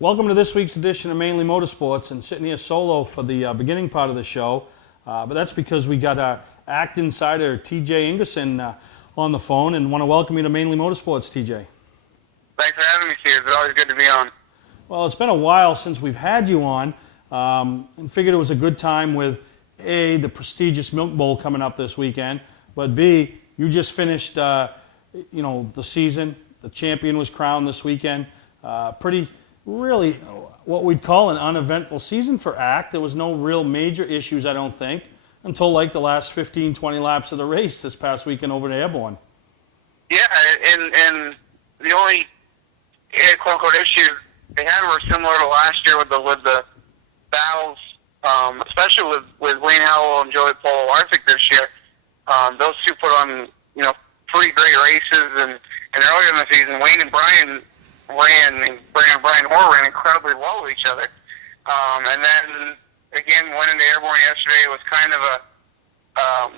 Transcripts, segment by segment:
Welcome to this week's edition of Mainely Motorsports, and sitting here solo for the beginning part of the show. But that's because we got our ACT insider, T J Ingerson, on the phone, and want to welcome you to Mainely Motorsports, TJ. Thanks for having me, Steve. It's always good to be on. Well, it's been a while since we've had you on, and figured it was a good time with A, the prestigious Milk Bowl coming up this weekend, but B, you just finished, the season. The champion was crowned this weekend. Really what we'd call an uneventful season for ACT. There was no real major issues, I don't think, until like the last 15, 20 laps of the race this past weekend over to Airborne. Yeah, and the only quote-unquote issues they had were similar to last year with the battles, especially with Wayne Howell and Joey Polowarczyk this year. Those two put on, pretty great races, and earlier in the season, Wayne and Brian Brian Hoare ran incredibly well with each other. And then, again, went into Airborne yesterday. It was kind of I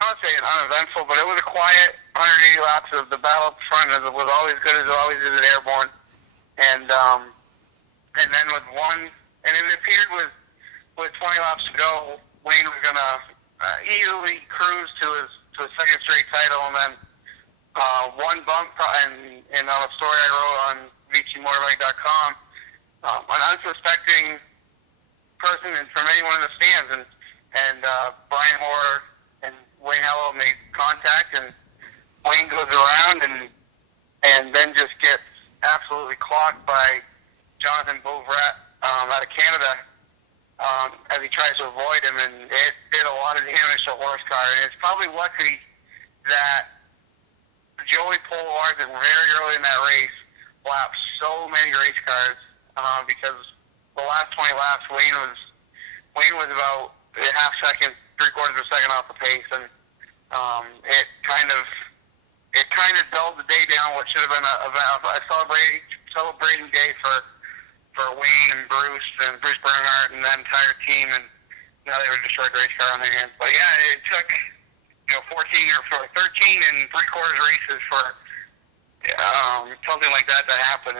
don't say an uneventful, but it was a quiet 180 laps of the battle up front. It was always good as it always is at Airborne. And then with it appeared with 20 laps to go, Wayne was going to easily cruise to his second straight title, and then one bump, and on a story I wrote on VTMotorbike.com, an unsuspecting person from anyone in the stands, and Brian Hoare and Wayne Howell made contact, and Wayne goes around and then just gets absolutely clocked by Jonathan Bouvrat out of Canada as he tries to avoid him, and it did a lot of damage to Hoare's car. And it's probably lucky that Joey Polowarczyk very early in that race lapped so many race cars because the last 20 laps Wayne was about a half second, 3/4 of a second off the pace, and it kind of dulled the day down. What should have been a celebrating day for Wayne and Bruce Bernhardt and that entire team, and now they were destroyed race car on their hands. But yeah, it took 13 and 3/4 races for something like that to happen,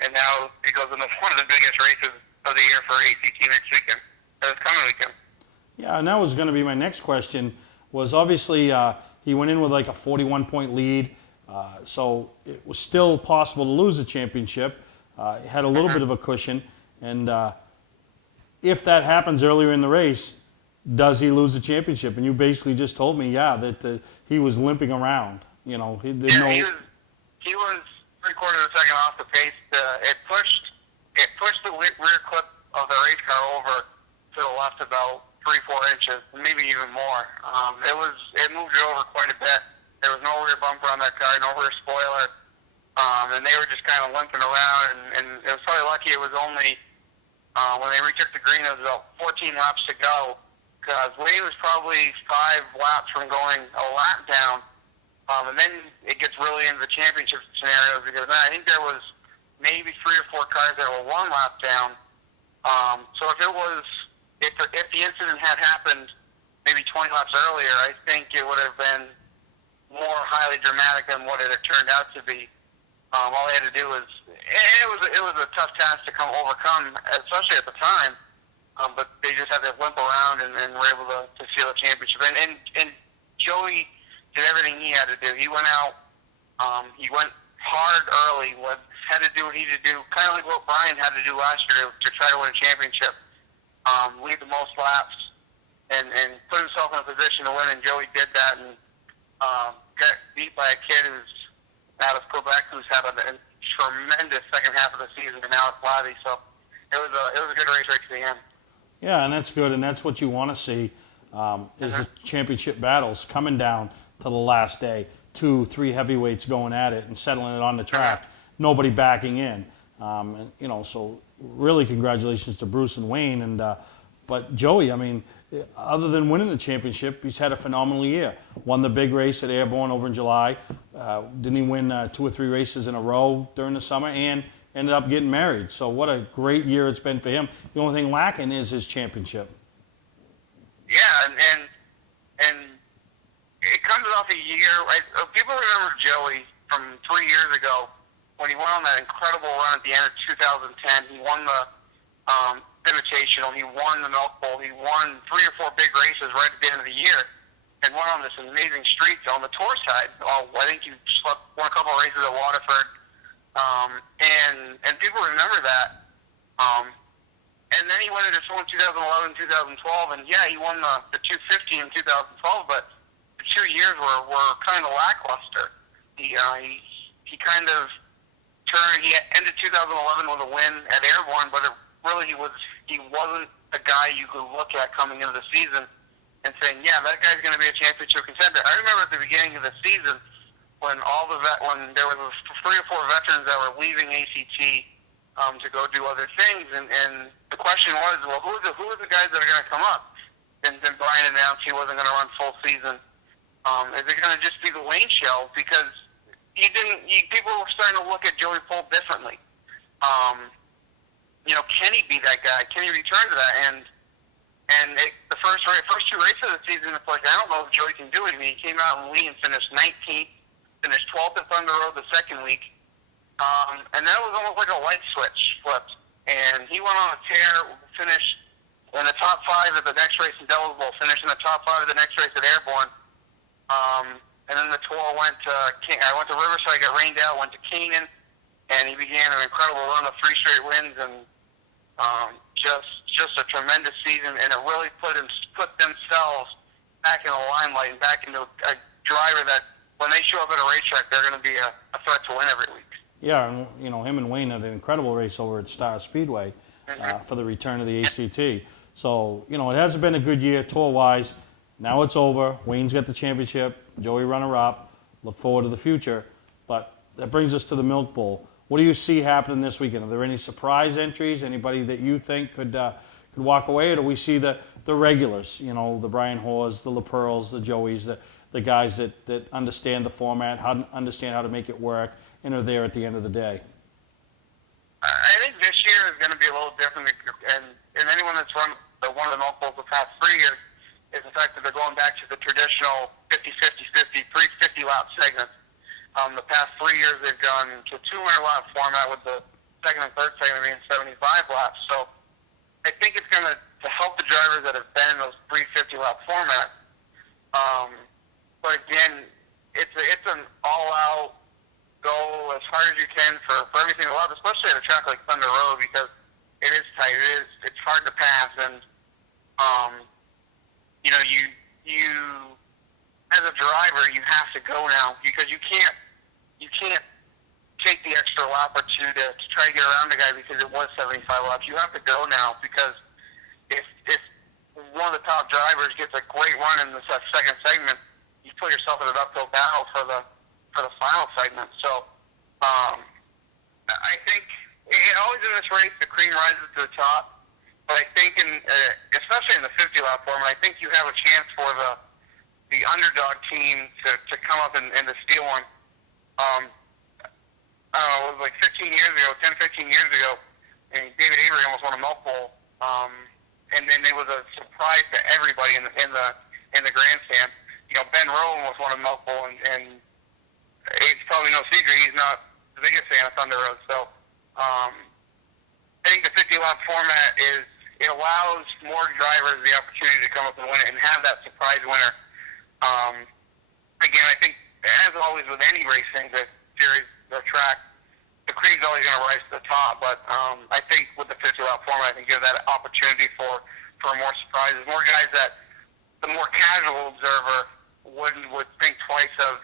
and now it goes into one of the biggest races of the year for ACT next weekend, this coming weekend. Yeah, and that was going to be my next question. Was obviously he went in with like a 41-point lead, so it was still possible to lose the championship. He had a little bit of a cushion, and if that happens earlier in the race, does he lose the championship? And you basically just told me, that he was limping around. He was 3/4 of a second off the pace. It pushed the rear clip of the race car over to the left about 3-4 inches, maybe even more. It moved it over quite a bit. There was no rear bumper on that car, no rear spoiler, and they were just kind of limping around. And it was probably lucky it was only when they retook the green, it was about 14 laps to go. Because Wayne was probably 5 laps from going a lap down, and then it gets really into the championship scenarios, because I think there was maybe 3 or 4 cars that were 1 lap down. So if the incident had happened maybe 20 laps earlier, I think it would have been more highly dramatic than what it had turned out to be. All they had to do was it was a tough task to overcome, especially at the time. But they just had to limp around and were able to seal the championship. And Joey did everything he had to do. He went out, he went hard early, had to do what he had to do, kind of like what Brian had to do last year to try to win a championship, lead the most laps, and put himself in a position to win. And Joey did that, and got beat by a kid who's out of Quebec, who's had a tremendous second half of the season, and now it's Lottie. So it was a good race right to the end. Yeah, and that's good, and that's what you want to see, is the championship battles coming down to the last day. 2, 3 heavyweights going at it and settling it on the track. Nobody backing in. So really congratulations to Bruce and Wayne. But Joey, other than winning the championship, he's had a phenomenal year. Won the big race at Airborne over in July. Didn't he win 2 or 3 races in a row during the summer? And ended up getting married. So what a great year it's been for him. The only thing lacking is his championship. Yeah, and it comes off a year. People remember Joey from 3 years ago when he went on that incredible run at the end of 2010. He won the Invitational. He won the Milk Bowl. He won 3 or 4 big races right at the end of the year, and went on this amazing streak on the tour side. I think he won a couple of races at Waterford, and people remember that. And then he went into 2011, 2012, and yeah, he won the 250 in 2012, but the 2 years were kind of lackluster. He kind of turned. He ended 2011 with a win at Airborne, but really he wasn't a guy you could look at coming into the season and saying, yeah, that guy's going to be a championship contender. I remember at the beginning of the season when when there was 3 or 4 veterans that were leaving ACT to go do other things, and the question was, well, who are the guys that are going to come up? And then Brian announced he wasn't going to run full season. Is it going to just be the Wayne show? Because people were starting to look at Joey Pohl differently. Can he be that guy? Can he return to that? And the first 2 races of the season, it's like, I don't know if Joey can do it. I mean, he came out in Lee and finished 19th, finished 12th at Thunder Road the second week. And that was almost like a light switch flipped. And he went on a tear, finished in the top 5 at the next race in Devil's Bowl, finished in the top 5 at the next race at Airborne. And then the tour went to I went to Riverside, got rained out, went to Canaan, and he began an incredible run of 3 straight wins, and just a tremendous season. And it really put themselves back in the limelight and back into a driver that when they show up at a racetrack, they're going to be a threat to win every week. Yeah, and him and Wayne had an incredible race over at Star Speedway for the return of the ACT. So, it hasn't been a good year tour-wise. Now it's over. Wayne's got the championship. Joey runner-up. Look forward to the future. But that brings us to the Milk Bowl. What do you see happening this weekend? Are there any surprise entries? Anybody that you think could walk away? Or do we see the regulars? The Brian Hoares, the LaPearls, the Joeys, the guys that understand the format, understand how to make it work, and are there at the end of the day? I think this year is going to be a little different, and anyone that's run one of the Milk Bowls the past 3 years is the fact that they're going back to the traditional 50-50-50, 350-lap segments. The past 3 years they've gone to 200-lap format with the second and third segment being 75 laps. So I think it's going to help the drivers that have been in those 350-lap formats. But again, it's an all-out go as hard as you can for every single lap, especially at a track like Thunder Road, because it is tight. It's hard to pass, and you as a driver, you have to go now because you can't take the extra lap or two to try to get around the guy because it was 75 laps. You have to go now because if one of the top drivers gets a great run in the second segment, you put yourself in an uphill battle for the final segment. So I think always in this race, the cream rises to the top. But I think, especially in the 50-lap format, I think you have a chance for the underdog team to come up and to steal one. It was like 10, 15 years ago, and David Avery almost won a Milk Bowl. And then it was a surprise to everybody in the grandstand. Ben Rowan was won a Milk Bowl, and it's probably no secret he's not the biggest fan of Thunder Road. So I think the 50-lap format it allows more drivers the opportunity to come up and win it and have that surprise winner. Again, I think, as always with any racing, the series, the track, the cream's always going to rise to the top. But I think with the 50-lap format, I think give that opportunity for more surprises, more guys that the more casual observer would think twice of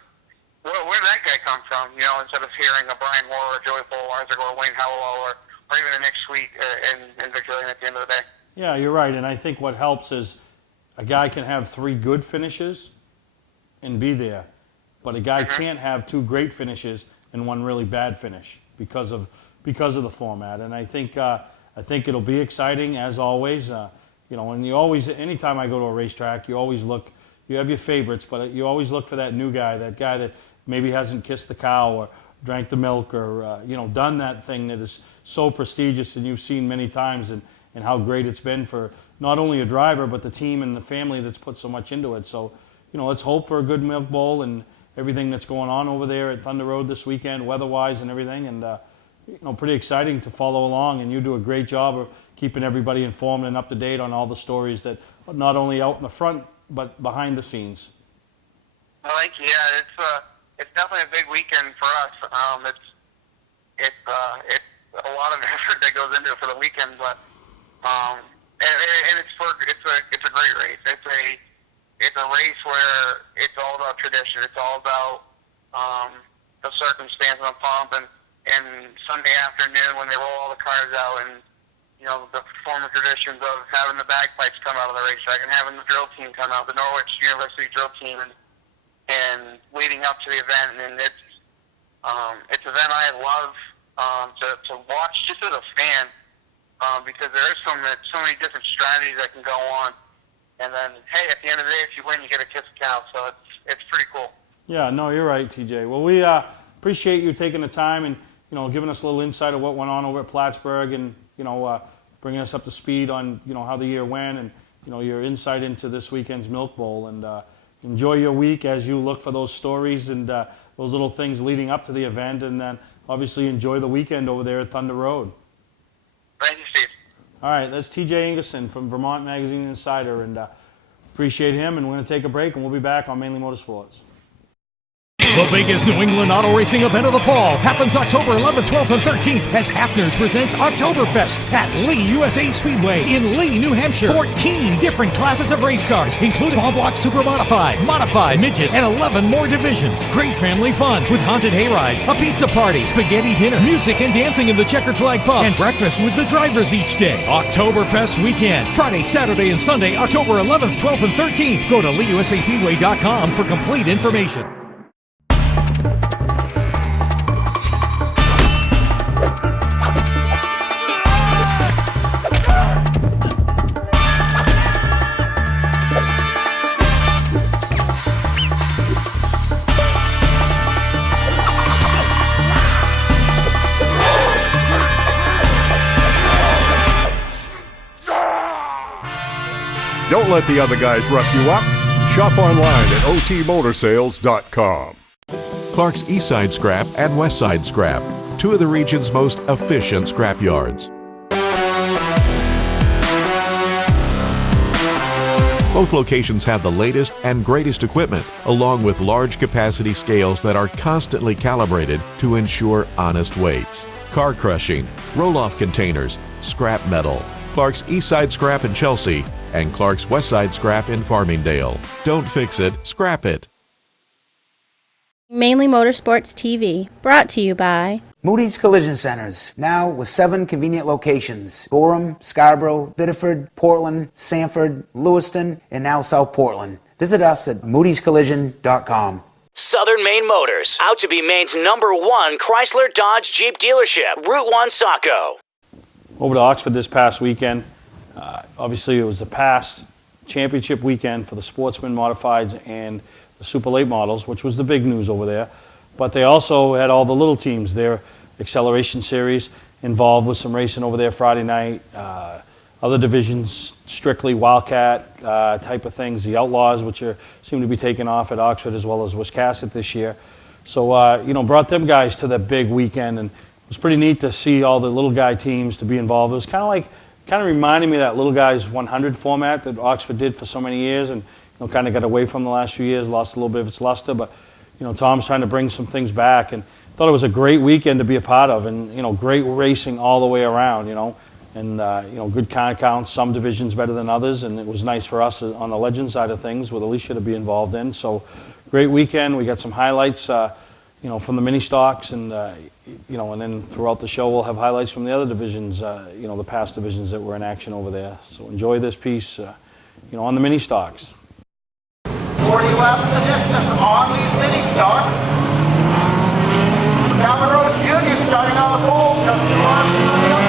where did that guy come from? Instead of hearing a Brian Hoare or Joey Pohl or Wayne Howell or even a Nick Sweet in Victory Lane at the end of the day. Yeah, you're right, and I think what helps is a guy can have 3 good finishes and be there, but a guy can't have 2 great finishes and 1 really bad finish because of the format. And I think it'll be exciting as always. And you always, anytime I go to a racetrack, you always look. You have your favorites, but you always look for that new guy, that guy that maybe hasn't kissed the cow or drank the milk or done that thing that is so prestigious and you've seen many times, and how great it's been for not only a driver but the team and the family that's put so much into it. So let's hope for a good Milk Bowl, and everything that's going on over there at Thunder Road this weekend, weather-wise and everything. And, pretty exciting to follow along. And you do a great job of keeping everybody informed and up to date on all the stories that are not only out in the front, but behind the scenes. Well, thank you. Yeah, it's definitely a big weekend for us. It's a lot of effort that goes into it for the weekend, but and it's a great race. It's a race where it's all about tradition. It's all about the circumstance of the pump, and Sunday afternoon when they roll all the cars out, and the former traditions of having the bagpipes come out of the racetrack and having the drill team come out, the Norwich University drill team, and leading up to the event. And it's an event I love to watch just as a fan, because there is so many different strategies that can go on. And then, hey, at the end of the day, if you win, you get a kiss of cow. So it's pretty cool. Yeah, no, you're right, TJ. Well, we appreciate you taking the time and giving us a little insight of what went on over at Plattsburgh, and bringing us up to speed on how the year went, and your insight into this weekend's Milk Bowl. And enjoy your week as you look for those stories and those little things leading up to the event, and then obviously enjoy the weekend over there at Thunder Road. Thank you, Steve. All right, that's T J Ingerson from Vermont Magazine Insider, and appreciate him. And we're going to take a break, and we'll be back on Mainely Motorsports. The biggest New England auto racing event of the fall happens October 11th, 12th, and 13th as Hafner's presents Oktoberfest at Lee USA Speedway in Lee, New Hampshire. 14 different classes of race cars, including small block super modifieds, midgets, and 11 more divisions. Great family fun with haunted hayrides, a pizza party, spaghetti dinner, music and dancing in the Checkered Flag Pub, and breakfast with the drivers each day. Oktoberfest weekend, Friday, Saturday, and Sunday, October 11th, 12th, and 13th. Go to LeeUSASpeedway.com for complete information. Don't let the other guys rough you up. Shop online at otmotorsales.com. Clark's Eastside Scrap and Westside Scrap, two of the region's most efficient scrap yards. Both locations have the latest and greatest equipment, along with large capacity scales that are constantly calibrated to ensure honest weights. Car crushing, roll-off containers, scrap metal. Clark's Eastside Scrap in Chelsea and Clark's Westside Scrap in Farmingdale. Don't fix it, scrap it. Mainely Motorsports TV, brought to you by Moody's Collision Centers, now with 7 convenient locations: Gorham, Scarborough, Biddeford, Portland, Sanford, Lewiston, and now South Portland. Visit us at moodyscollision.com. Southern Maine Motors, out to be Maine's #1 Chrysler Dodge Jeep dealership, Route 1 Saco. Over to Oxford this past weekend. Obviously, it was the past championship weekend for the Sportsman Modifieds and the Super Late Models, which was the big news over there. But they also had all the little teams, their Acceleration Series, involved with some racing over there Friday night. Other divisions, strictly Wildcat type of things, the Outlaws, which seem to be taking off at Oxford as well as Wiscasset this year. So, brought them guys to the big weekend, and it was pretty neat to see all the little guy teams to be involved. It was kind of reminded me of that Little Guys 100 format that Oxford did for so many years, and kind of got away from the last few years, lost a little bit of its luster. But Tom's trying to bring some things back, and thought it was a great weekend to be a part of, and great racing all the way around. And good car counts, some divisions better than others, and it was nice for us on the legend side of things with Alicia to be involved in. So great weekend. We got some highlights, from the mini stocks, and and then throughout the show we'll have highlights from the other divisions, the past divisions that were in action over there. So enjoy this piece, on the mini stocks. 40 laps the distance on these mini stocks. Calvin Rose Jr. starting on the pole, just 2 laps to the outside.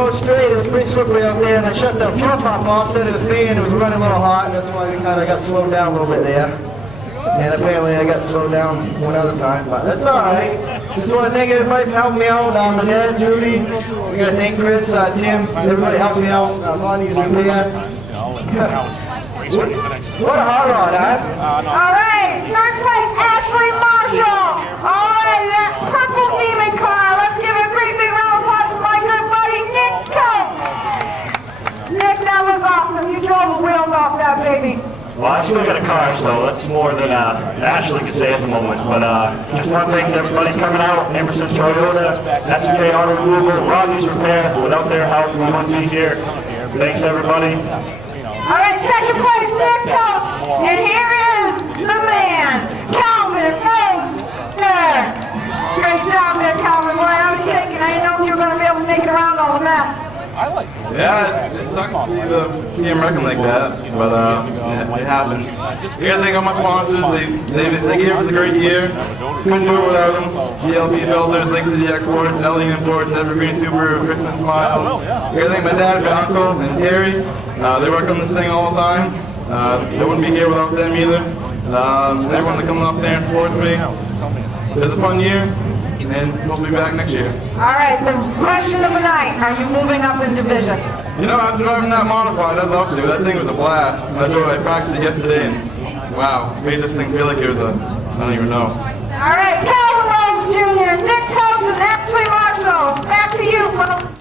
go straight. It was pretty slippery out there, and I shut the fuel pump off, said it was me, and it was running a little hot. That's why we kind of got slowed down a little bit there. And apparently I got slowed down one other time, but that's all right. Just want to thank everybody for helping me out. Dad, Judy, we got to thank Chris, Tim, everybody helping me out. Lonnie's been there. What a hot rod, huh? All right, third place, Ashley Marshall. All right, that purple demon car. Let's give it a great big round of applause for my good buddy, Nick Coates. Nick, that was awesome. You drove the wheels off that baby. Well, I still got a car, so that's more than Ashley can say at the moment. But just want to thank everybody coming out. Emerson Toyota, SK Auto Removal, Robbie's Repair. Without their help, we wouldn't be here. Thanks, everybody. All right, second place, Nick Coates. And here is the man, Calvin Roaster. Great job there, Calvin. Boy, I was thinking, I didn't know if you were going to be able to make it around all the mess. Yeah, it sucks to see the team wrecking like that, but yeah, it happens. I gotta thank all my sponsors. They gave us a great year. Couldn't do it without them. GLP Filters, Link to the Exports, LE Imports, Evergreen Subaru, Christmas Smiles. I gotta thank my dad, my uncle, and Terry. They work on this thing all the time. They wouldn't be here without them either. Everyone that comes up there and supports me. It was a fun year. And we'll be back next year. All right, the question of the night, are you moving up in division? You know, I was driving that modified, I'd love to. That thing was a blast. I practiced it yesterday, and wow, made this thing feel like it was I don't even know. All right, Calvin Rose Jr., Nick Coates, and Ashley Marshall. Back to you, Will.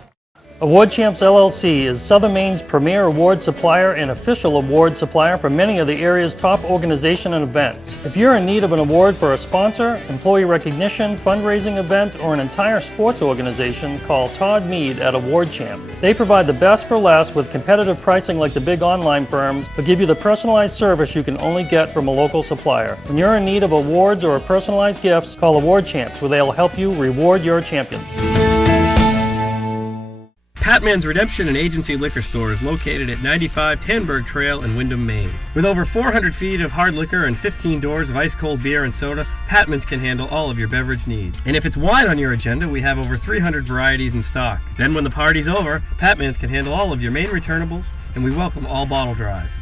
Award Champs LLC is Southern Maine's premier award supplier and official award supplier for many of the area's top organizations and events. If you're in need of an award for a sponsor, employee recognition, fundraising event, or an entire sports organization, call Todd Mead at Award Champ. They provide the best for less with competitive pricing like the big online firms, but give you the personalized service you can only get from a local supplier. When you're in need of awards or personalized gifts, call Award Champs, where they'll help you reward your champion. Patman's Redemption and Agency Liquor Store is located at 95 Tanberg Trail in Windham, Maine. With over 400 feet of hard liquor and 15 doors of ice-cold beer and soda, Patman's can handle all of your beverage needs. And if it's wine on your agenda, we have over 300 varieties in stock. Then when the party's over, Patman's can handle all of your Maine returnables, and we welcome all bottle drives.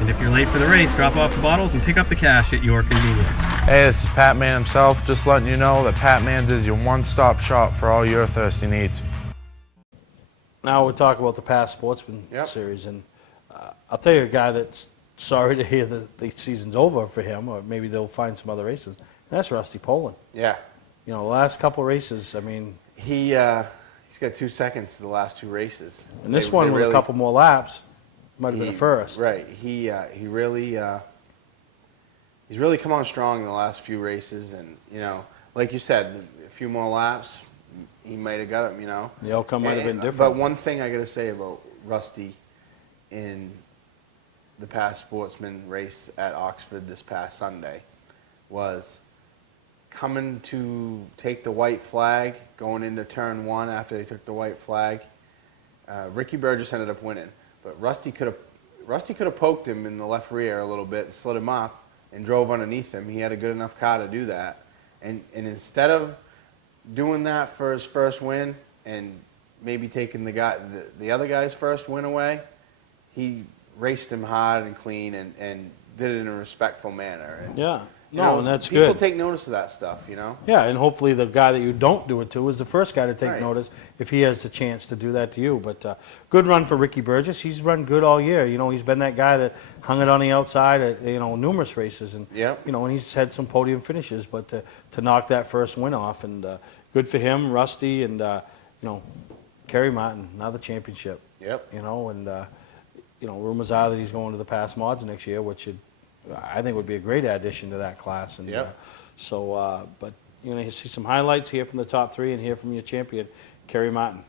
And if you're late for the race, drop off the bottles and pick up the cash at your convenience. Hey, this is Patman himself, just letting you know that Patman's is your one-stop shop for all your thirsty needs. Now we'll talk about the past sportsman series, and I'll tell you a guy that's sorry to hear that the season's over for him, or maybe they'll find some other races. And that's Rusty Poland. Yeah. You know, the last couple races, I mean, he's got 2 seconds to the last 2 races. And this one with a couple more laps might have been a first. Right. He's really come on strong in the last few races, and you know, like you said, a few more laps. He might have got him, you know. The outcome might have been different. But one thing I got to say about Rusty in the past sportsman race at Oxford this past Sunday was coming to take the white flag, going into turn 1 after they took the white flag. Ricky Burgess ended up winning, but Rusty could have poked him in the left rear a little bit and slid him up and drove underneath him. He had a good enough car to do that, and instead of doing that for his first win and maybe taking the other guy's first win away, he raced him hard and clean and did it in a respectful manner. And, yeah, and that's people good. People take notice of that stuff, you know? Yeah, and hopefully the guy that you don't do it to is the first guy to take notice if he has the chance to do that to you. But good run for Ricky Burgess. He's run good all year. You know, he's been that guy that hung it on the outside at, you know, numerous races. And, you know, and he's had some podium finishes, but to knock that first win off, and good for him, Rusty, and, you know, Kerry Martin, another championship. Yep. You know, and, you know, rumors are that he's going to the past mods next year, which I think would be a great addition to that class. And but you're going to see some highlights here from the top 3 and hear from your champion, Kerry Martin.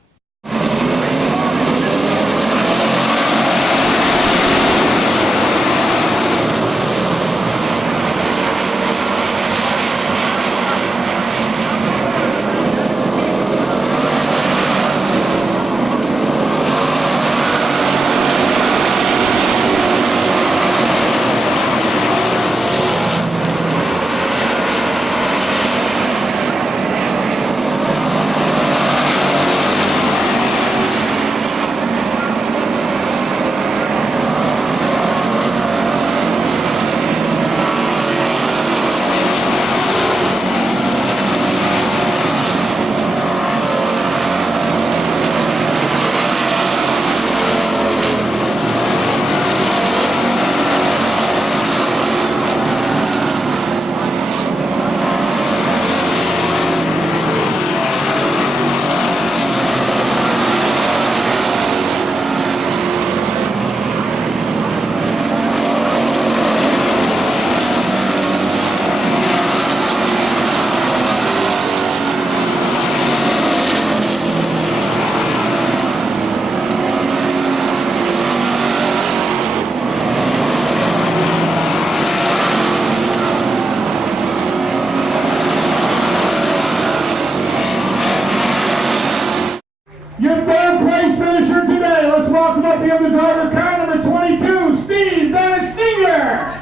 welcome up the other driver, car number 22, Steve Bennett Sr.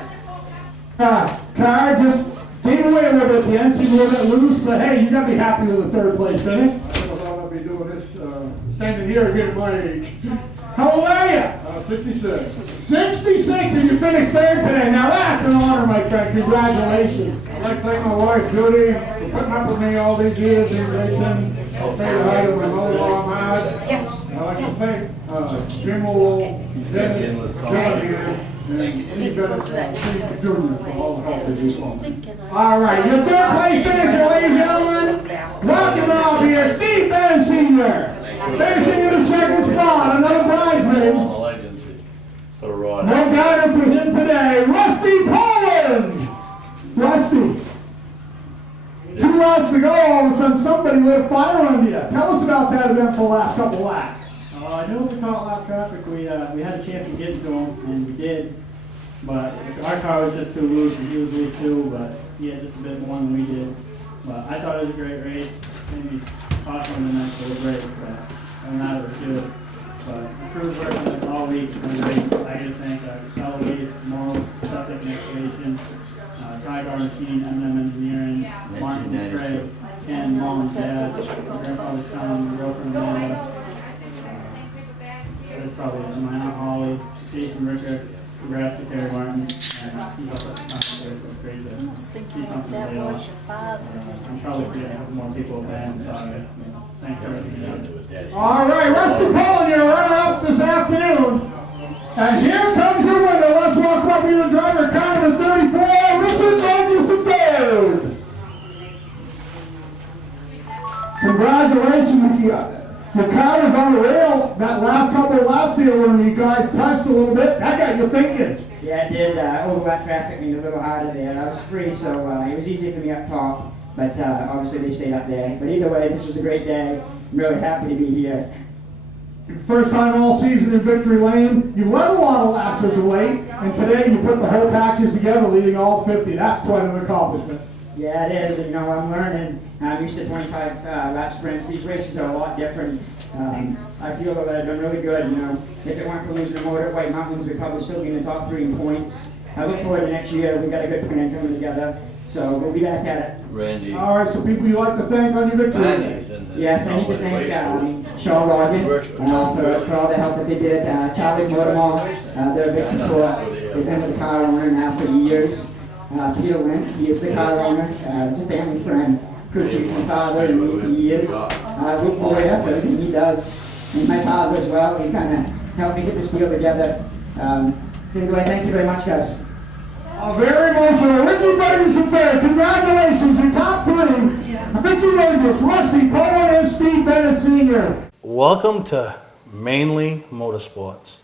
Car just came away a little bit at the end, seemed a little bit loose, but hey, you gotta be happy with the third place finish. I don't know how I'll be doing this, standing here again at my age. How old are you? 66. 66, and you finished third today. Now that's an honor, my friend. Congratulations. I'd like to thank my wife, Judy, for putting up with me all these years in racing. I'll say hi to my mother-in-law, Mad. Yes. I'd like to thank Jim Owl, Dennis, Jim, and Steve Bennett Jr. for all the help they do for me. All right, your third place finisher, ladies and gentlemen. Welcome out here, Steve Bennett Sr. Finishing in the second spot, another bridesmaid. No guidance for him today, Rusty Poland. Rusty. 2 laps to go, all of a sudden somebody lit a fire under you. Tell us about that event for the last couple laps. I knew if we caught lap traffic, we had a chance of getting to him, and we did. But our car was just too loose, and he was loose too, but he had just a bit more than we did. But I thought it was a great race. Maybe caught him in the next little break, but other than that, it was good. But the crew's working this all week. I gotta thank Casella Waste, Moral, Septic and Excavation, Tigar Machine, M&M Engineering, Martin McRae, Ken, Mom and Dad, Grandfather's Town, Real from Canada. There's probably my Aunt Holly, Jason Ricker, congrats to Terry Martin, and he's up at the concert, so it's great to see something paid off. I'm probably forgetting a couple more people than sorry. Thanks for everything. All right, Rusty Poland, you're runner-up this afternoon. And here comes your winner. Let's welcome up the driver, car number 34, Richard Ingerson III. Congratulations. Your car was on the rail that last couple of laps here when you guys touched a little bit. That got you thinking. Yeah, it did. Overlap traffic made it a little harder there. I was free, so it was easy for me up top. But obviously they stayed up there. But either way, this was a great day. I'm really happy to be here. First time all season in Victory Lane. You led a lot of laps as of late, and today you put the whole package together, leading all 50. That's quite an accomplishment. Yeah, it is. You know, I'm learning. I'm used to 25 lap sprints. These races are a lot different. I feel that I've done really good. You know, if it weren't for losing the motor at White Mountains, we'd probably still be in the top 3 in points. I look forward to next year. We've got a good plan coming together, so we'll be back at it. Randy. All right, so people you like to thank on your victory. Yes, I need to thank Sean Logan for all the help that they did. Charlie Mortimer, they're a big support. They've been with the car owner now for years. Peter Lynn, he is the car owner. He's a family friend. Crew chief, my father, and me for years. Luke Boyer, for everything he does. And my father as well. He kind of helped me get this deal together. Anyway, thank you very much, guys. Very emotional. Ricky Ferguson there. Congratulations, your top 3. Vicky Rangers, Rusty Poland, and Steve Bennett Sr. Welcome to Mainely Motorsports.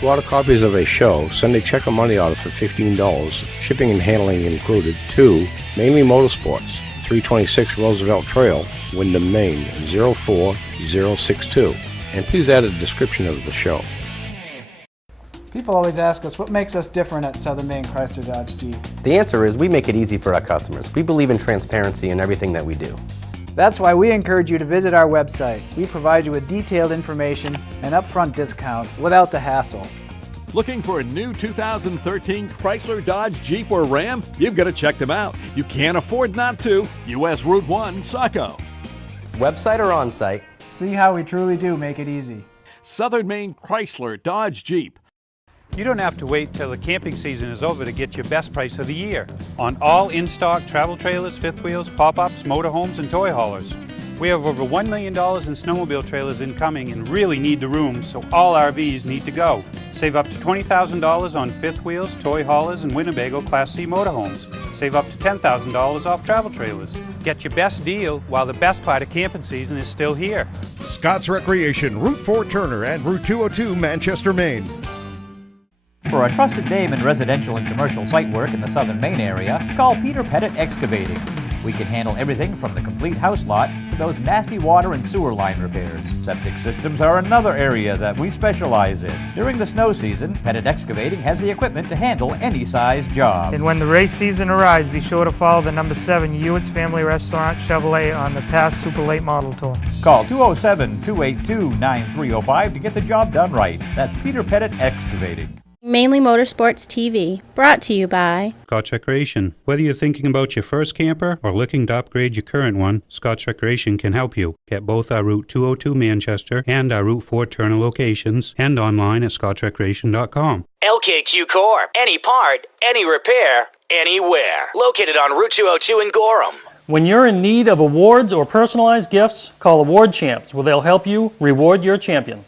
To order copies of a show, send a check or money order for $15, shipping and handling included, to Mainely Motorsports, 326 Roosevelt Trail, Windham, Maine, 04062. And please add a description of the show. People always ask us what makes us different at Southern Maine Chrysler Dodge Jeep. The answer is we make it easy for our customers. We believe in transparency in everything that we do. That's why we encourage you to visit our website. We provide you with detailed information and upfront discounts without the hassle. Looking for a new 2013 Chrysler, Dodge, Jeep, or Ram? You've got to check them out. You can't afford not to. US Route 1, Saco. Website or on-site? See how we truly do make it easy. Southern Maine Chrysler, Dodge, Jeep. You don't have to wait till the camping season is over to get your best price of the year on all in-stock travel trailers, fifth wheels, pop-ups, motorhomes, and toy haulers. We have over $1 million in snowmobile trailers incoming and really need the room, so all RVs need to go. Save up to $20,000 on fifth wheels, toy haulers, and Winnebago Class C motorhomes. Save up to $10,000 off travel trailers. Get your best deal while the best part of camping season is still here. Scott's Recreation, Route 4 Turner and Route 202 Manchester, Maine. For a trusted name in residential and commercial site work in the Southern Maine area, call Peter Pettit Excavating. We can handle everything from the complete house lot to those nasty water and sewer line repairs. Septic systems are another area that we specialize in. During the snow season, Pettit Excavating has the equipment to handle any size job. And when the race season arrives, be sure to follow the number 7 Hewitt's Family Restaurant Chevrolet on the past Super Late Model Tour. Call 207-282-9305 to get the job done right. That's Peter Pettit Excavating. Mainely Motorsports TV, brought to you by Scotch Recreation. Whether you're thinking about your first camper or looking to upgrade your current one, Scotch Recreation can help you. Get both our Route 202 Manchester and our Route 4 Turner locations and online at scotchrecreation.com. LKQ Core. Any part, any repair, anywhere. Located on Route 202 in Gorham. When you're in need of awards or personalized gifts, call Award Champs, where they'll help you reward your champion.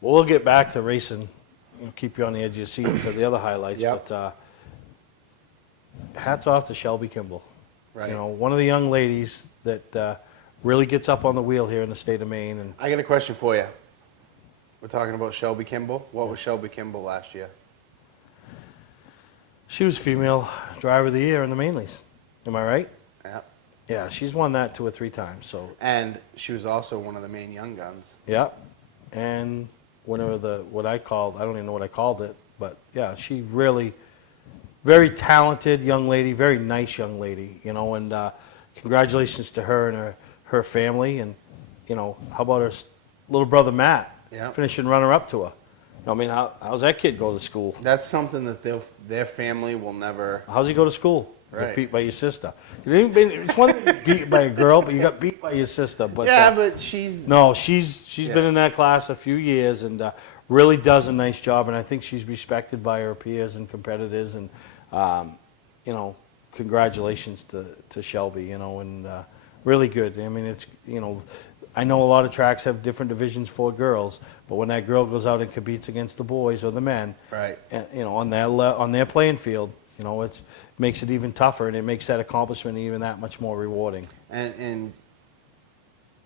Well, we'll get back to racing. We'll keep you on the edge of your seat for the other highlights. Yep. But hats off to Shelby Kimball. Right. You know, one of the young ladies that really gets up on the wheel here in the state of Maine. And I got a question for you. We're talking about Shelby Kimball. What was Shelby Kimball last year? She was female driver of the year in the Mainleys. Am I right? Yeah. Yeah, she's won that 2 or 3 times. So. And she was also one of the main young guns. Yeah. And winner of the, what I called, I don't even know what I called it, but yeah, she really, very talented young lady, very nice young lady, you know, and congratulations to her and her family, and, you know, how about her little brother Matt, finishing runner-up to her. I mean, how's that kid go to school? That's something that their family will never... How's he go to school? Right. Get beat by your sister. It's one thing to get beat by a girl, but you got beat by your sister. But yeah, but she's... No, she's been in that class a few years and really does a nice job, and I think she's respected by her peers and competitors, and, you know, congratulations to Shelby, you know, and really good. I mean, it's, you know, I know a lot of tracks have different divisions for girls, but when that girl goes out and competes against the boys or the men, right, you know, on their playing field, you know, it makes it even tougher, and it makes that accomplishment even that much more rewarding. And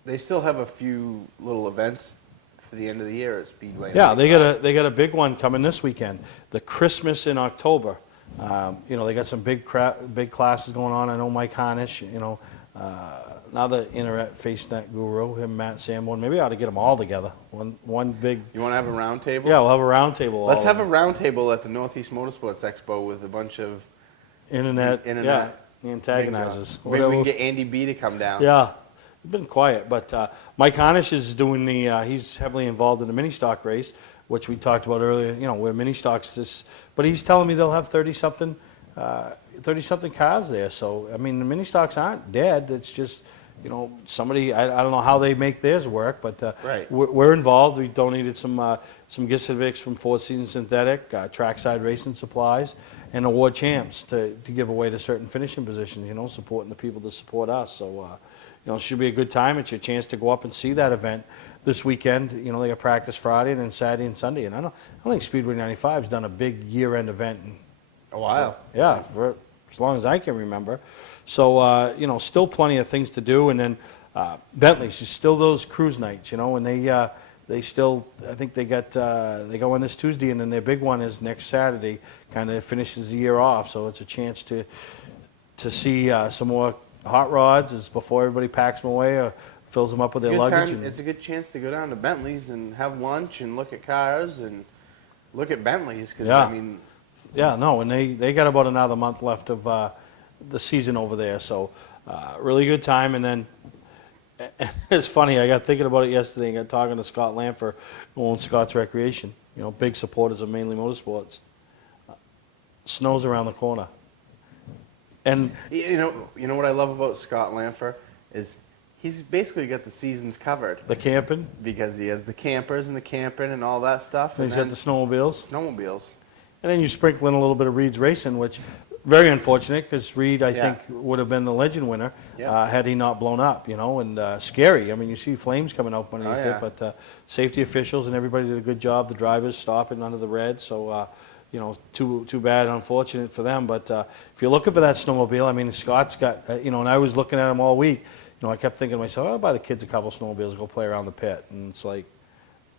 they still have a few little events for the end of the year at Speedway. Yeah, they got a big one coming this weekend. The Christmas in October. You know, they got some big classes going on. I know Mike Harnish, you know, another internet FaceNet guru, him, Matt Sanborn. Maybe I ought to get them all together. One big. You want to have a round table? Yeah, we'll have a round table. Let's have a round table at the Northeast Motorsports Expo with a bunch of internet yeah, antagonizers. Maybe we can get Andy B to come down. Yeah, it's been quiet, but Mike Harnish is doing he's heavily involved in the mini stock race, which we talked about earlier. You know, where mini stocks but he's telling me they'll have 30-something cars there. So I mean, the mini stocks aren't dead. It's just, you know, somebody, I don't know how they make theirs work, but right. we're involved. We donated some gift certificates from Four Seasons Synthetic, Trackside Racing Supplies, and Award Champs to give away to certain finishing positions, you know, supporting the people that support us. So, you know, it should be a good time. It's your chance to go up and see that event this weekend. You know, they got practice Friday and then Saturday and Sunday. And I don't think Speedway 95 has done a big year-end event in a while. Yeah, for as long as I can remember. So, you know, still plenty of things to do. And then Bentley's, still those cruise nights, you know, and they still, I think they got they go on this Tuesday, and then their big one is next Saturday, kind of finishes the year off. So it's a chance to see some more hot rods as before everybody packs them away or fills them up with their luggage. It's a good chance to go down to Bentley's and have lunch and look at cars and look at Bentley's, because I mean, yeah, no, and they got about another month left of the season over there, so really good time. And then it's funny, I got thinking about it yesterday and got talking to Scott Lanfer, who owns Scott's Recreation, you know, big supporters of Mainly Motorsports. Snow's around the corner. And you know what I love about Scott Lanfer is he's basically got the seasons covered. The camping? Because he has the campers and the camping and all that stuff. And he's got the snowmobiles. Snowmobiles. And then you sprinkle in a little bit of Reed's Racing, which very unfortunate, because Reed, I think, would have been the Legend winner had he not blown up, you know, and scary. I mean, you see flames coming out underneath it, but safety officials and everybody did a good job. The drivers stopping under the red, so, you know, too bad, unfortunate for them. But if you're looking for that snowmobile, I mean, Scott's got, you know, and I was looking at him all week. You know, I kept thinking to myself, I'll buy the kids a couple snowmobiles, go play around the pit. And it's like,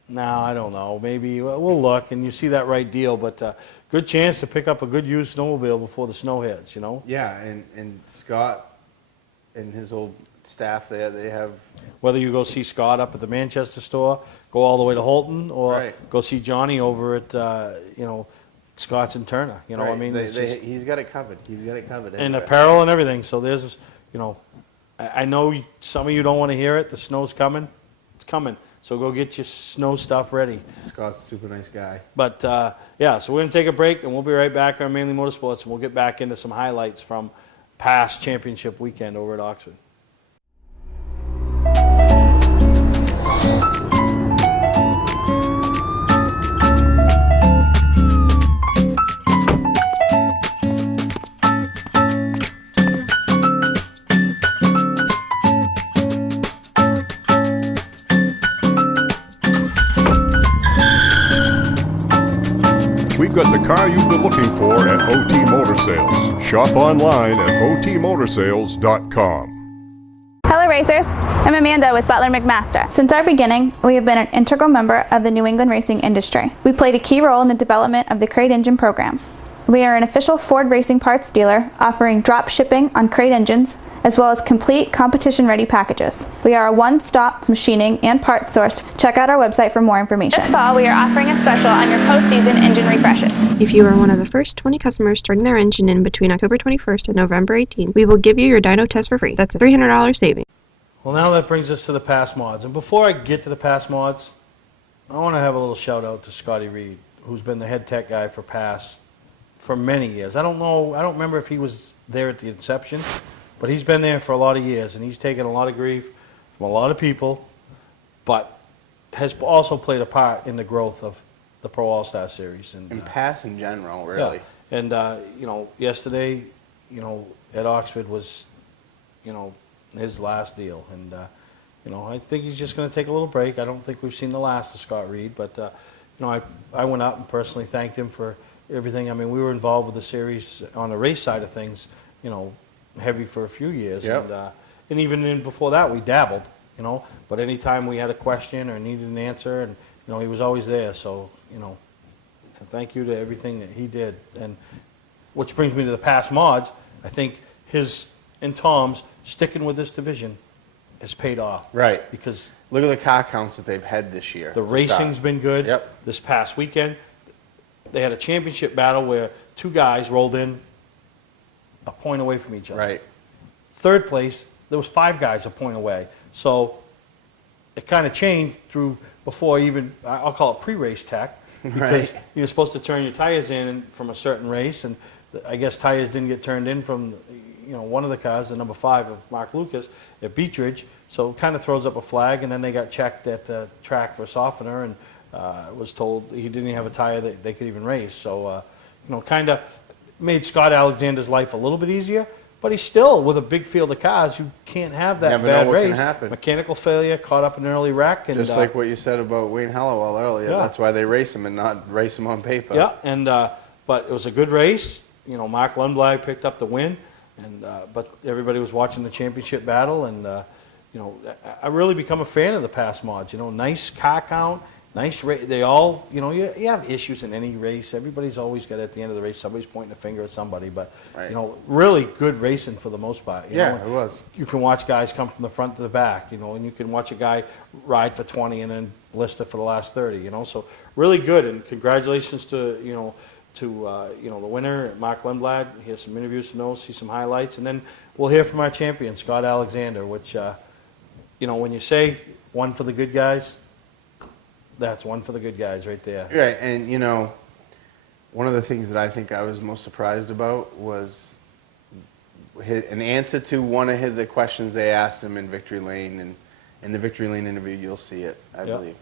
no, I don't know. Maybe we'll look, and you see that right deal. But good chance to pick up a good used snowmobile before the snow hits, you know? Yeah, and Scott and his whole staff there, they have. Whether you go see Scott up at the Manchester store, go all the way to Holton, or Right. go see Johnny over at Scott's and Turner. You know, Right. I mean, it's just, He's got it covered. He's got it covered. and anyway. apparel and everything. So there's, I know some of you don't want to hear it. The snow's coming. It's coming. So go get your snow stuff ready. Scott's a super nice guy. But yeah, so we're going to take a break, and we'll be right back on Mainly Motorsports, and we'll get back into some highlights from past championship weekend over at Oxford. We've got the car you've been looking for at OT Motor Sales. Shop online at otmotorsales.com. Hello racers, I'm Amanda with Butler McMaster. Since our beginning, we have been an integral member of the New England racing industry. We played a key role in the development of the crate engine program. We are an official Ford racing parts dealer offering drop shipping on crate engines as well as complete competition-ready packages. We are a one-stop machining and parts source. Check out our website for more information. This fall, we are offering a special on your post-season engine refreshes. If you are one of the first 20 customers turning their engine in between October 21st and November 18th, we will give you your dyno test for free. That's a $300 saving. Well, now that brings us to the past mods. And before I get to the past mods, I want to have a little shout out to Scotty Reed, who's been the head tech guy for many years. I don't remember if he was there at the inception, but he's been there for a lot of years, and he's taken a lot of grief from a lot of people, but has also played a part in the growth of the Pro All-Star Series. And PASS in general, really. Yeah. And, yesterday, at Oxford was, his last deal. And, I think he's just going to take a little break. I don't think we've seen the last of Scott Reed, but, I went out and personally thanked him for everything. I mean, we were involved with the series on the race side of things, heavy for a few years. Yep. And even before that, we dabbled, but anytime we had a question or needed an answer, and, he was always there. So, thank you to everything that he did. And which brings me to the past mods. I think his and Tom's sticking with this division has paid off. Right. Because look at the car counts that they've had this year. The racing's been good. Yep. This past weekend, they had a championship battle where two guys rolled in a point away from each other. Right. Third place, there was 5 guys a point away. So it kind of changed through before even, I'll call it pre-race tech, because you're supposed to turn your tires in from a certain race, and I guess tires didn't get turned in from one of the cars, the number 5 of Mark Lucas at Beechridge, so it kind of throws up a flag, and then they got checked at the track for a softener, and was told he didn't even have a tire that they could even race. So, kind of made Scott Alexander's life a little bit easier, but he's still, with a big field of cars, you can't have that Never bad know what race. can happen. Mechanical failure, caught up in an early wreck. And, Just like what you said about Wayne Hallowell earlier. Yeah. That's why they race him and not race him on paper. Yeah, and but it was a good race. Mark Lundblad picked up the win, and but everybody was watching the championship battle, and I really become a fan of the past mods. Nice car count, nice race. They all, you have issues in any race. Everybody's always got at the end of the race somebody's pointing a finger at somebody, but really good racing for the most part. You know? It was. You can watch guys come from the front to the back, and you can watch a guy ride for 20 and then blister for the last 30. So really good, and congratulations to the winner, Mark Lundblad. Here's some interviews to know, see some highlights, and then we'll hear from our champion, Scott Alexander, which, when you say one for the good guys, that's one for the good guys right there. Right, and one of the things that I think I was most surprised about was an answer to one of the questions they asked him in Victory Lane, and in the Victory Lane interview, you'll see it, I believe.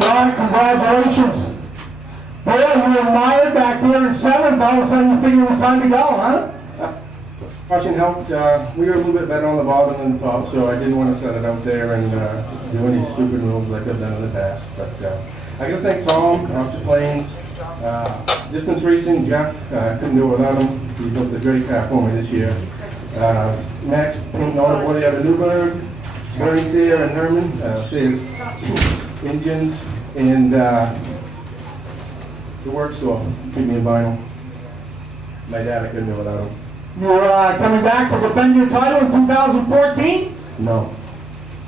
Sean, congratulations. Boy, you were mired back there in 7th. All of a sudden you figured it was time to go, huh? Caution helped. We were a little bit better on the bottom than the top, so I didn't want to set it out there and do any stupid moves like I've done in the past. But I got to thank Tom, Oxford Plains, Distance Racing, Jeff. I couldn't do it without him. He built a great car for me this year. Max painting all the body out of Newburgh, Bernie Thayer and Herman, Thayer's engines, and the work store, keep me in vinyl. My dad, I couldn't do it without him. You're coming back to defend your title in 2014? No.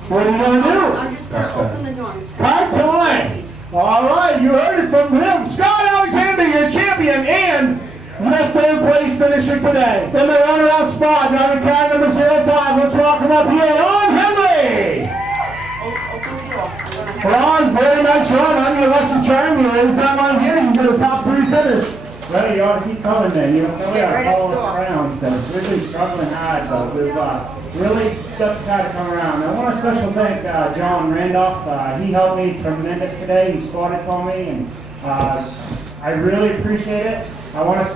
What are you going to do? I'm just going to open the door. Cart time. All right, you heard it from him. Scott Alexander, your champion, and the 3rd place finisher today. In the runner-up spot, now the car number 05. Let's welcome up here, Ron Henry. Ron, very nice run. I'm your lucky charm. Every time I'm here, you get a top 3 finish. Well, you ought to keep coming then. You don't know how to follow us around. So we've been struggling hard, but we've really got to come around. I want to special thank John Randolph. He helped me tremendous today. He spotted for me, and I really appreciate it. I want to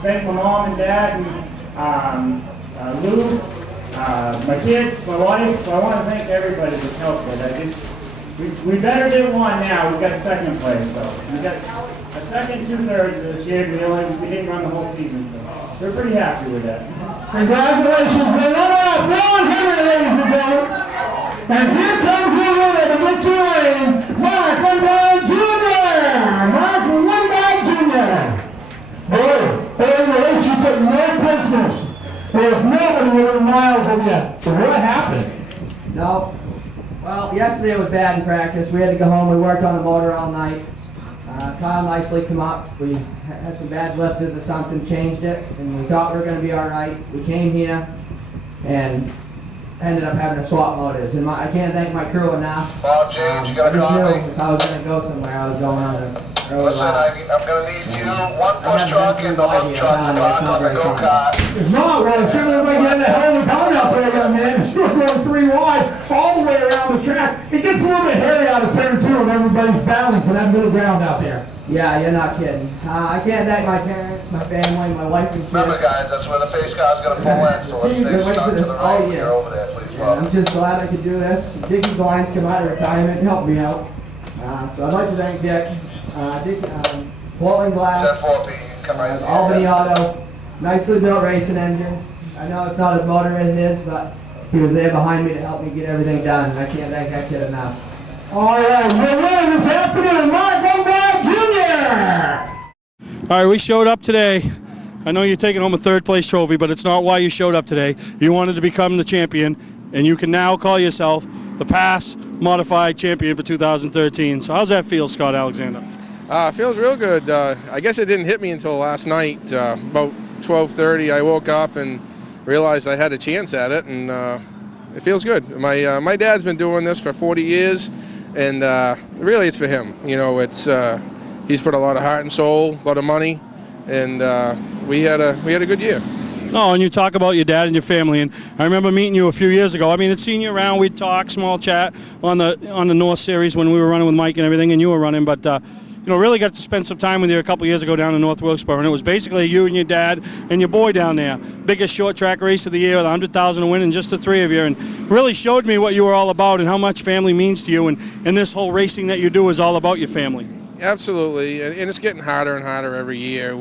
thank my mom and dad and Lou, my kids, my wife. So I want to thank everybody that's helped with it. We better than one now. We got 2nd place, so we got a 2nd, 2/3 this year. We didn't run the whole season, so we're pretty happy with that. Congratulations, the runner-up, Ron Henry, ladies and gentlemen. And here comes the winner, the victory lane, Mark Lundberg Jr. Mark Lundberg Jr. Boy, in the race you took no prisoners. There was nobody within miles of you. So what happened? No. Well, yesterday was bad in practice. We had to go home. We worked on the motor all night. Kyle nicely come up. We had some bad lifters or something, changed it, and we thought we were going to be all right. We came here and ended up having to swap motors. And I can't thank my crew enough. Well, James, you got a copy? I just knew if I was going to go somewhere, I was going on a early Listen, lap. I'm going to need you, 1 push truck and the hook truck on the go-kart. It's not, well, it's certainly like getting a hell of a car out there, young man. You're going 3 wide all the way around the track. It gets a little bit hairy out of turn 2 and everybody's battling for that middle ground out there. Yeah, you're not kidding. I can't thank my parents, my family, my wife and kids. Remember, guys, that's where the face car's going to pull in, so let's stay stuck to the right when you're over there, please, Bob. I'm just glad I could do this. Dickie Glines come out of retirement and helped me out. So I'd like to thank Dick, Portland Glass, Albany Auto, nicely built racing engines. I know it's not as motor as it is, but he was there behind me to help me get everything done. I can't thank that kid enough. All right, your winner this afternoon, Mark Lundberg Jr. All right, we showed up today. I know you're taking home a 3rd place trophy, but it's not why you showed up today. You wanted to become the champion, and you can now call yourself the PASS Modified Champion for 2013. So how's that feel, Scott Alexander? Feels real good. I guess it didn't hit me until last night. About 12:30, I woke up and realized I had a chance at it, and it feels good. My dad's been doing this for 40 years, and really it's for him. You know, it's he's put a lot of heart and soul, a lot of money, and we had a good year. No, and you talk about your dad and your family, and I remember meeting you a few years ago. I mean, I'd seen you around, we'd talk, small chat on the North Series when we were running with Mike and everything, and you were running, but you know, really got to spend some time with you a couple years ago down in North Wilkesboro, and it was basically you and your dad and your boy down there. Biggest short track race of the year, the 100,000 to win, and just the 3 of you, and really showed me what you were all about and how much family means to you, and this whole racing that you do is all about your family. Absolutely, and it's getting harder and harder every year.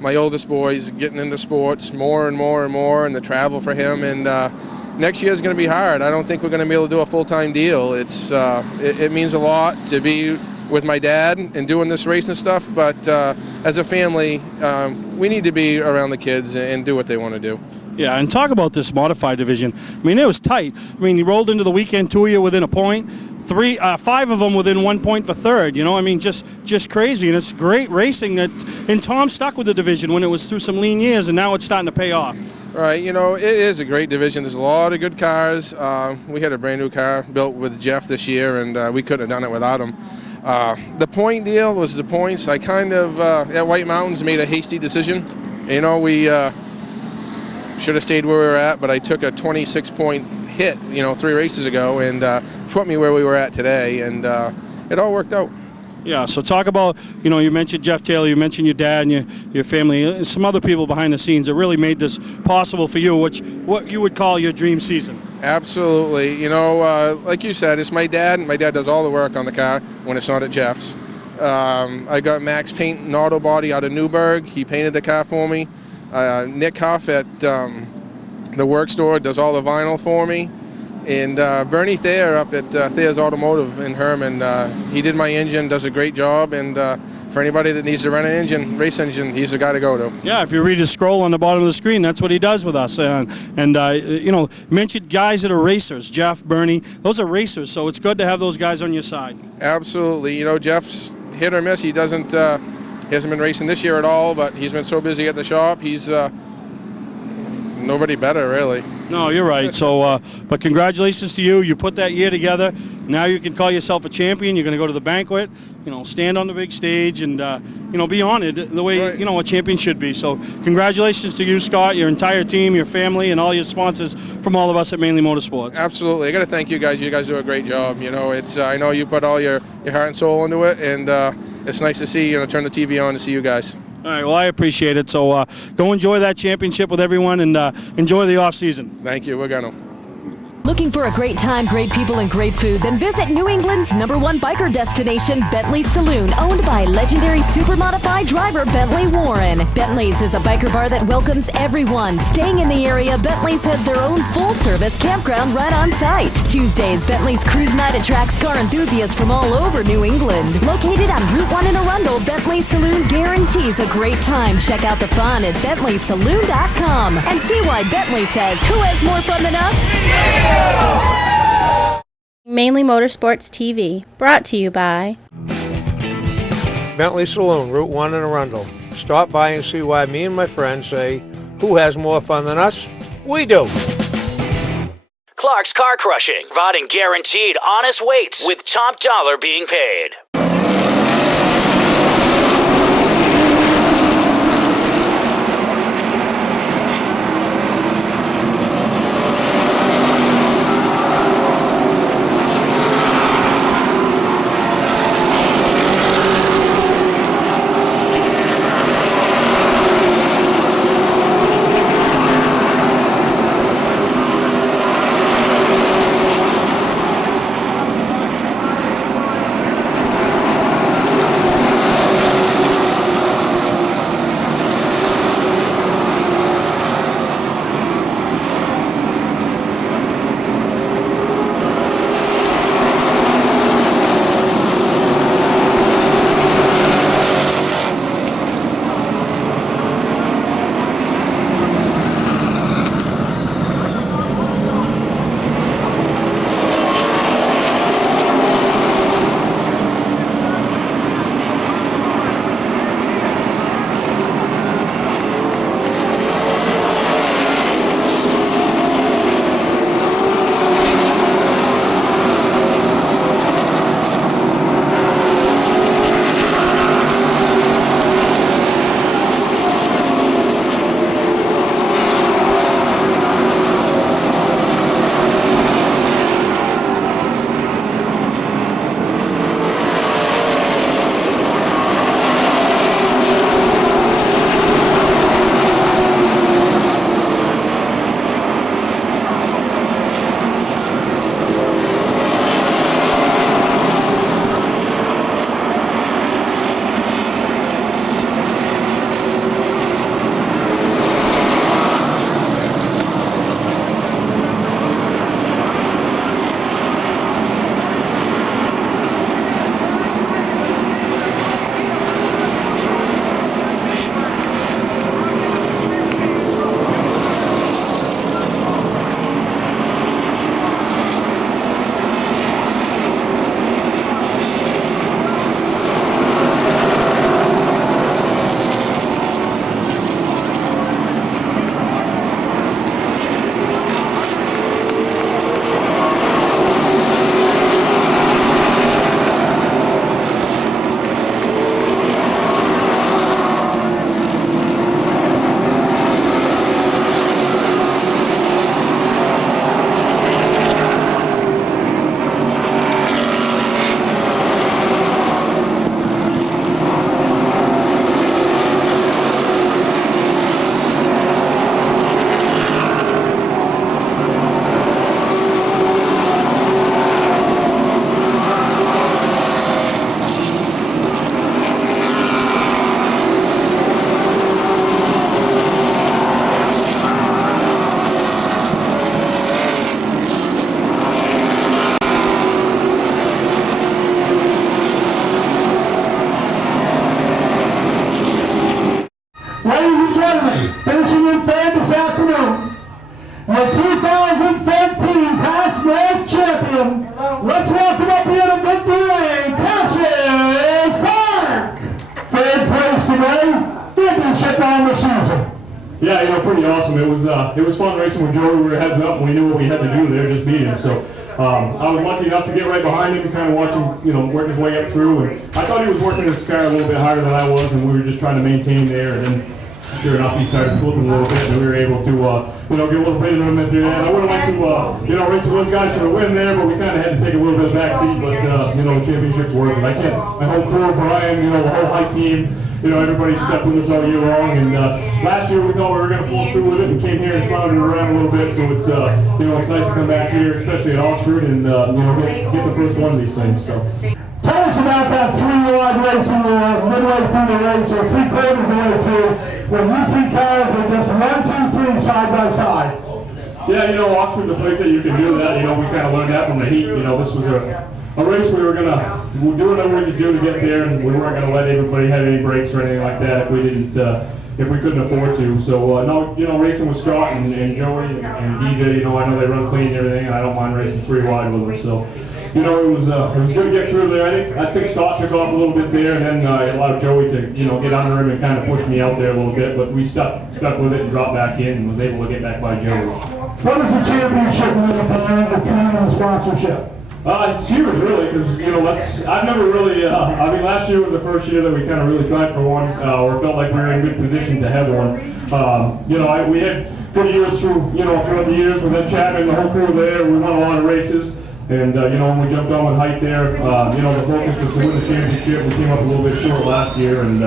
My oldest boy's getting into sports more and more and more, and the travel for him, and next year is going to be hard. I don't think we're going to be able to do a full-time deal. It means a lot to be with my dad and doing this racing stuff, but as a family, we need to be around the kids and do what they want to do. Yeah, and talk about this modified division. I mean, it was tight. I mean, you rolled into the weekend, 2 of you within a point, 5 of them within 1 point for 3rd. You know, I mean, just crazy, and it's great racing. And Tom stuck with the division when it was through some lean years, and now it's starting to pay off. Right, you know, it is a great division. There's a lot of good cars. We had a brand new car built with Jeff this year, and we couldn't have done it without him. The point deal was the points. I kind of, at White Mountains, made a hasty decision. You know, we should have stayed where we were at, but I took a 26-point hit, you know, 3 races ago, and put me where we were at today. And it all worked out. Yeah, so talk about, you mentioned Jeff Taylor, you mentioned your dad and your family, and some other people behind the scenes that really made this possible for you, what you would call your dream season. Absolutely. Like you said, it's my dad. My dad does all the work on the car when it's not at Jeff's. I got Max Paint and Auto Body out of Newburgh. He painted the car for me. Nick Huff at the work store does all the vinyl for me. And Bernie Thayer up at Thayer's Automotive in Herman, he did my engine, does a great job. And for anybody that needs to rent an engine, race engine, he's the guy to go to. Yeah, if you read his scroll on the bottom of the screen, that's what he does with us. Mentioned guys that are racers, Jeff, Bernie, those are racers, so it's good to have those guys on your side. Absolutely. Jeff's hit or miss. He hasn't been racing this year at all, but he's been so busy at the shop, he's nobody better, really. No, you're right. So, but congratulations to you. You put that year together. Now you can call yourself a champion. You're going to go to the banquet, stand on the big stage and, be honored the way, a champion should be. So congratulations to you, Scott, your entire team, your family, and all your sponsors from all of us at Mainely Motorsports. Absolutely. I got to thank you guys. You guys do a great job. I know you put all your heart and soul into it, and it's nice to see, turn the TV on to see you guys. All right, well, I appreciate it. So go enjoy that championship with everyone and enjoy the off-season. Thank you. We're going to. Looking for a great time, great people, and great food? Then visit New England's #1 biker destination, Bentley Saloon, owned by legendary super-modified driver Bentley Warren. Bentley's is a biker bar that welcomes everyone. Staying in the area, Bentley's has their own full-service campground right on site. Tuesdays, Bentley's Cruise Night attracts car enthusiasts from all over New England. Located on Route 1 in Arundel, Bentley Saloon guarantees a great time. Check out the fun at BentleySaloon.com and see why Bentley says, who has more fun than us? Mainely Motorsports TV, brought to you by Bentley Saloon, Route 1 in Arundel. Stop by and see why me and my friends say, who has more fun than us? We do. Clark's Car Crushing, providing guaranteed honest weights with top dollar being paid. Let's welcome up here to Victory Lane, Cassius Park. Third place today, championship on the season. Yeah, you know, pretty awesome. It was fun racing with Joey. We were heads up, and we knew what we had to do there, just beat him. So I was lucky enough to get right behind him and kind of watch him, you know, work his way up through. And I thought he was working his car a little bit harder than I was, and we were just trying to maintain there. And then, sure enough, he started slipping a little bit, and we were able to, you know, get a little bit of him at the end. I would have liked to, you know, race with those guys for the win there, but we kind of had to take a little bit of back seat. But you know, the championship's worth it. I can't. My whole crew, Brian, you know, the whole high team. You know, everybody stuck with us all year long, and last year we thought we were going to pull through with it, and came here and floundered around a little bit. So it's, you know, it's nice to come back here, especially at Oxford, and you know, get the first one of these things. So. Tell us about that 3-yard race in the midway through the race, or 3/4 of the way through, when you three cars were just 1, 2, 3 side by side. Yeah, you know, Oxford's a place that you can do that. You know, we kind of learned that from the heat. You know, this was a race we were do whatever we could do to get there, and we weren't going to let anybody have any breaks or anything like that if we didn't, if we couldn't afford to. So no, you know, racing with Scott and Joey and DJ, you know, I know they run clean and everything, and I don't mind racing 3 wide with them. So, you know, it was good to get through there. I think Scott took off a little bit there, and then it allowed Joey to, you know, get under him and kind of push me out there a little bit. But we stuck with it and dropped back in, and was able to get back by Joey. What is the championship mean for the team and the sponsorship? It's huge, really, because, you know, I've never really, I mean, last year was the first year that we kind of really tried for one, or felt like we were in a good position to have one. You know, we had good years through, you know, throughout the years with Ed Chapman and the whole crew there. We won a lot of races. And, you know, when we jumped on with height there, you know, the focus was to win the championship. We came up a little bit short last year, and,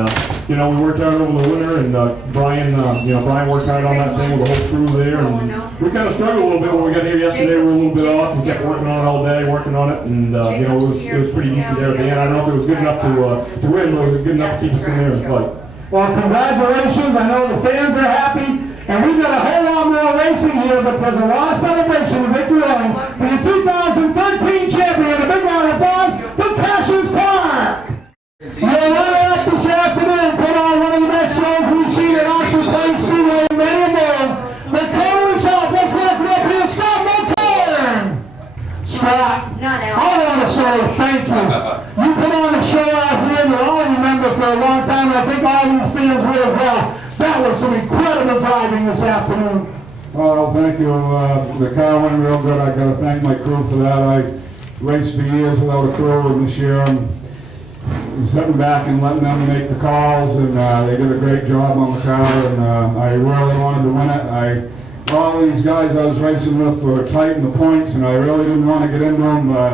you know, we worked hard over the winter, and Brian, you know, Brian worked hard on that thing with the whole crew there, and we kind of struggled a little bit when we got here yesterday. We were a little bit off and kept working on it all day, working on it, and, you know, it was pretty easy there at the end. I don't know if it was good enough to win, but it was good enough to keep us in there and fight. Well, congratulations. I know the fans are happy. And we've got a whole lot more racing here, but there's a lot of celebration in Victory Lane for the 2013 champion. A big round of applause for Cassius Park. We'll run up this afternoon, put on one of the best shows we've seen at Oxford Plains Speedway in many a moon. The caller himself, let's welcome up here, Scott McCorn. Scott, I want to say thank you. You put on a show out here that I'll remember for a long time, and I think all these fans will as well. That was some incredible driving this afternoon. Well, thank you. The car went real good. I got to thank my crew for that. I raced for years without a crew, and this year I'm sitting back and letting them make the calls, and they did a great job on the car, and I really wanted to win it. All these guys I was racing with were tight in the points, and I really didn't want to get into them, but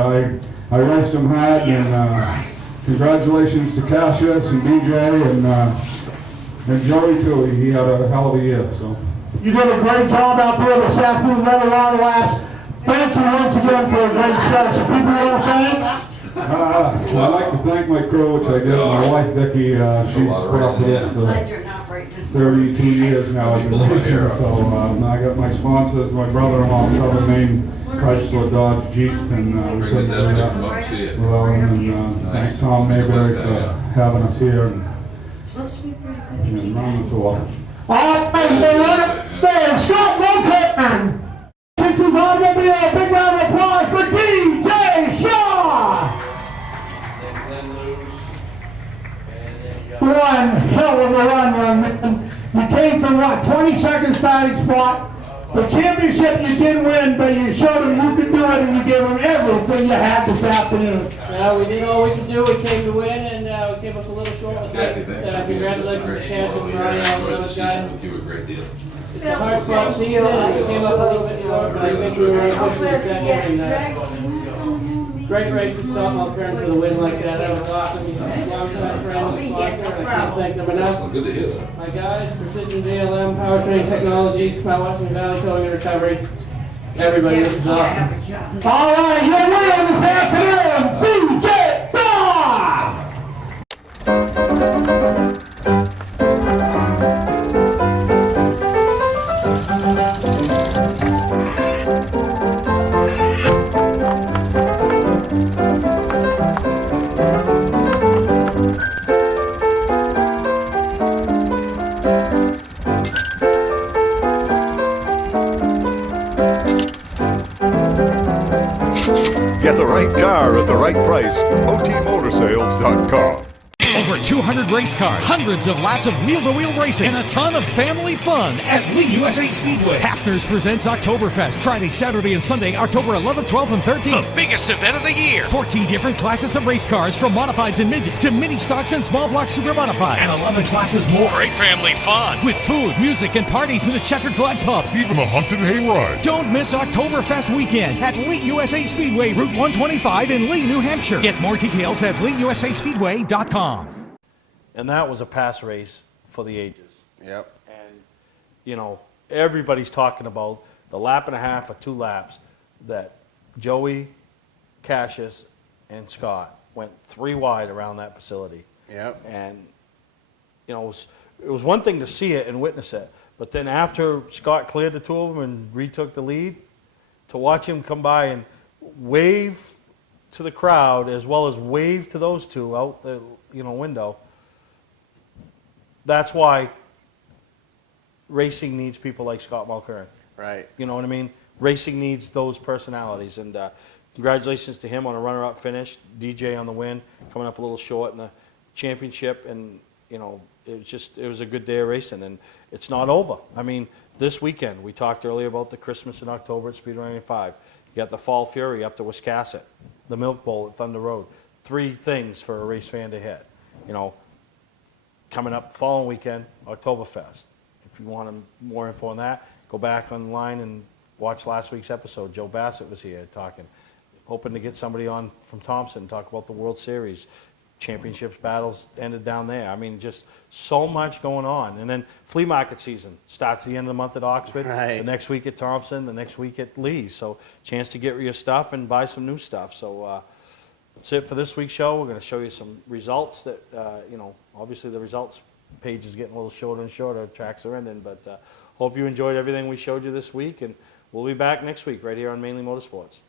I raced them hard, and congratulations to Cassius and DJ, and Joey too. He had a hell of a year. So you did a great job out there this afternoon, led a lot of laps. Thank you once again for a great show. So people want to thank? I'd like to thank my crew, which I did. My wife Vicki, she's put up with us 32 years now. I've been racing. So I got my sponsors, my brother-in-law, Southern Maine Chrysler Dodge Jeep, and we couldn't do that without him. And thank Tom Mayberry for having us here. And run the tour. All right, they run it there. Scott McCorn. Since his automobile, a big round of applause for DJ Shaw. One hell of a run, young man. You came from what, 22nd starting spot. The championship you didn't win, but you showed them you could do it, and you gave them everything you had this afternoon. We did all we could do. We came to win, and we came up a little short with that. Congratulations to Cassius and Brian, all the other guys. With you a great deal. It's a hard fought season, and we came up a little bit short, but I think we were able to push the second. And great race to stop on turn for the win like that. That was awesome. He's a long-time friend of the sponsor, and I can't thank them enough. Good to hear that. My guys, Precision JLM, Powertrain Technologies, Power Washington Valley Towing and Recovery. Everybody, this is awesome. All right, your winner this afternoon, DJ Shaw. right car at the right price. OTMotorsales.com. Over 200 race cars, hundreds of laps of wheel-to-wheel racing, and a ton of family fun at Lee USA Speedway. Hafner's presents Oktoberfest, Friday, Saturday, and Sunday, October 11th, 12th, and 13th. The biggest event of the year. 14 different classes of race cars, from modifieds and midgets to mini stocks and small block super modified. And 11 classes more. Great family fun. With food, music, and parties in the Checkered Flag Pub. Even a haunted hayride. Don't miss Oktoberfest weekend at Lee USA Speedway, Route 125 in Lee, New Hampshire. Get more details at LeeUSASpeedway.com. And that was a pass race for the ages. Yep. And, you know, everybody's talking about the lap and a half or 2 laps that Joey, Cassius, and Scott went 3 wide around that facility. Yep. And, you know, it was one thing to see it and witness it, but then after Scott cleared the 2 of them and retook the lead, to watch him come by and wave to the crowd as well as wave to those 2 out the, you know, window. That's why racing needs people like Scott Mulcairn. Right. You know what I mean? Racing needs those personalities. And congratulations to him on a runner-up finish. DJ on the win, coming up a little short in the championship. And, you know, it was a good day of racing. And it's not over. I mean, this weekend, we talked earlier about the Christmas in October at Speedway 95. You got the Fall Fury up to Wiscasset, the Milk Bowl at Thunder Road. 3 things for a race fan to hit. You know, coming up following weekend, Oktoberfest. If you want more info on that, go back online and watch last week's episode. Joe Bassett was here talking. Hoping to get somebody on from Thompson, talk about the World Series. Championships battles ended down there. I mean, just so much going on. And then flea market season starts the end of the month at Oxford. Right. The next week at Thompson, the next week at Lee. So chance to get your stuff and buy some new stuff. So that's it for this week's show. We're going to show you some results that, you know, obviously the results page is getting a little shorter and shorter. Tracks are ending. But hope you enjoyed everything we showed you this week. And we'll be back next week right here on Mainely Motorsports.